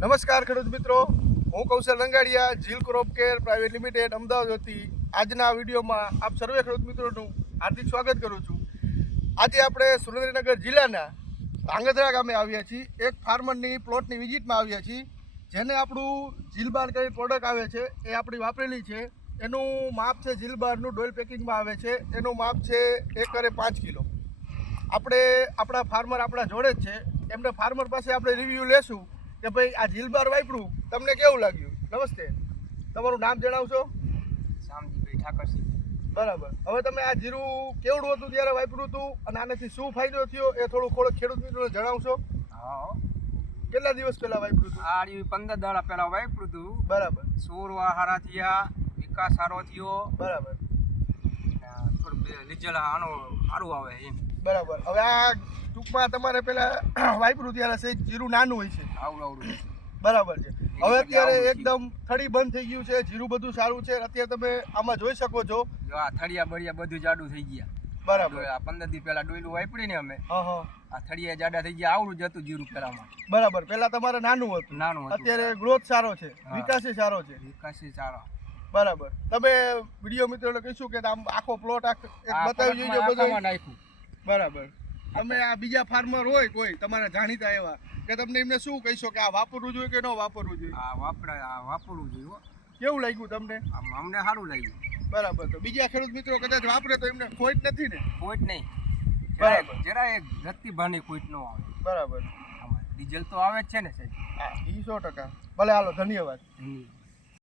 નમસ્કાર ખેડૂત મિત્રો, હું Kaushal Rangadiya, Zeel Crop Care Private Limited Ahmedabad વતી આજના વિડીયોમાં આપ સર્વે ખેડૂત મિત્રોનું હાર્દિક સ્વાગત કરું છું। આજે આપણે સુરેન્દ્રનગર જિલ્લાના ધાંગધ્રા ગામે આવ્યા છીએ। એક ફાર્મરની પ્લોટની વિઝિટમાં આવ્યા છીએ, જેને આપણું ઝીલબાર કઈ પ્રોડક્ટ આવે છે એ આપણી વાપરેલી છે। એનું માપ છે ઝીલબારનું ડોઇલ પેકિંગમાં આવે છે, એનું માપ છે એકરે 5 કિલો। આપણે આપણા ફાર્મર આપણા જોડે જ છે, એમને ફાર્મર પાસે આપણે રિવ્યૂ લેશું કે ભાઈ આ ઝીલબાર વાપર્યું તમને કેવું લાગ્યું। નમસ્તે, તમારું નામ જણાવશો? શામજીભાઈ ઠાકરસિંહ। બરાબર, હવે તમે આ જીરું કેવડું હતું ત્યારે વાપર્યું હતું અને આનાથી શું ફાયદો થયો એ થોડું ખેડૂત મિત્રોને જણાવશો? હા, કેટલા દિવસ પહેલા વાપર્યું હતું? આ 15 દાડા પહેલા વાપર્યું હતું। બરાબર, સોરવા હારા થયા, વિકાસ સારો થયો। બરાબર, થોડું રિઝલ્ટ આનો સારું આવે એમ। બરાબર। હવે આ ટૂંકમાં તમારે પેલા વાપર્યું ત્યારે સહેજ જીરું નાનું હોય છે, આવડું બરાબર છે। હવે અત્યારે એકદમ થડી બંધ થઈ ગયું છે, જીરું બધું સારું છે। અત્યારે તમે આમાં જોઈ શકો છો, જો આ થળિયા બળિયા બધું જાડું થઈ ગયા। બરાબર, આ 15 દી પહેલા ડોયલું વાપરી ને અમે, હા, આ થળિયા જાડા થઈ ગયા। આવડું જ હતું જીરું પહેલામાં, બરાબર। પેલા તમારે નાનું હતું, અત્યારે ગ્રોથ સારો છે, વિકાસ સારો છે, વિકાસ સારો। બરાબર। તમે વિડીયો મિત્રોને કહીશું કે આમ આખો પ્લોટ બતાવી જોઈજો બધું નાખ્યું। બરાબર। તમે આ બીજા ફાર્મર હોય કોઈ તમારા જાણીતા એવા કે તમને એમને શું કહીશો કે આ વાપરવું જોઈએ કે ન વાપરવું જોઈએ? આ વાપરવું જોઈએ। કેવું લાગ્યું તમને? અમને સારું લાગ્યું। બરાબર, તો બીજા ખેડૂત મિત્રો કદાચ વાપરે તો એમને ખોટ નથી ને? ખોટ નહીં, બરાબર, જરા એક ધરતી ભાની ખોટ ન આવે। બરાબર, ડીઝલ તો આવે જ છે ને સાહેબ। હા, એ 100%। ભલે, હાલો, ધન્યવાદ।